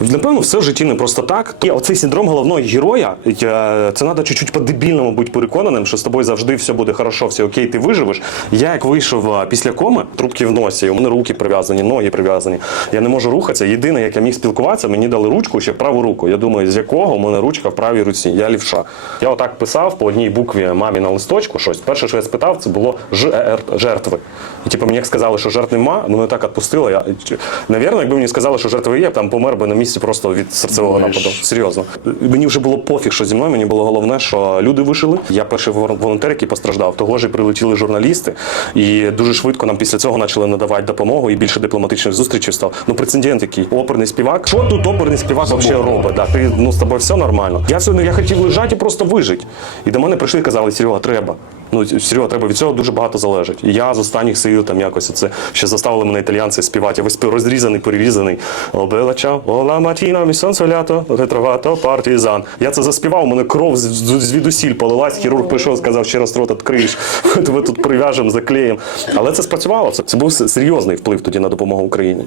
Напевно, все в житті не просто так. І оцей синдром головного героя, це треба чуть-чуть по-дебільному бути переконаним, що з тобою завжди все буде хорошо, все окей, ти виживеш. Я як вийшов після коми, трубки в носі, у мене руки прив'язані, ноги прив'язані. Я не можу рухатися. Єдине, як я міг спілкуватися, мені дали ручку ще праву руку. Я думаю, з якого у мене ручка в правій руці. Я лівша. Я отак писав по одній букві мамі на листочку щось. Перше, що я спитав, це було «Ж- жертви. І типу мені сказали, що жертв нема, мене так відпустило. Я навірно, якби мені сказали, що жертви є, там помер би на місці просто від серцевого нападу. Серйозно. Мені вже було пофіг, що зі мною. Мені було головне, що люди вижили. Я перший волонтер, який постраждав. Того ж і прилетіли журналісти, і дуже швидко нам після цього почали надавати допомогу і більше дипломатичних зустрічей став. Ну прецедент який оперний співак. Що тут оперний співак взагалі робить? Да, ти ну з тобою все нормально. Я сьогодні я хотів лежати і просто вижити. І до мене прийшли і казали, Серега, треба. Ну, Серега, треба від цього дуже багато залежить. Я з останніх сил там якось це ще заставили мене італіянці співати. Я весь розрізаний, перерізаний. О, бела чао, матіна, мі сонце лято, ретровато, партизан. Я це заспівав, у мене кров звідусіль полилась, хірург прийшов, сказав, ще раз рот відкриєш, тебе тут прив'яжемо, заклеїмо. Але це спрацювало. Це був серйозний вплив тоді на допомогу Україні.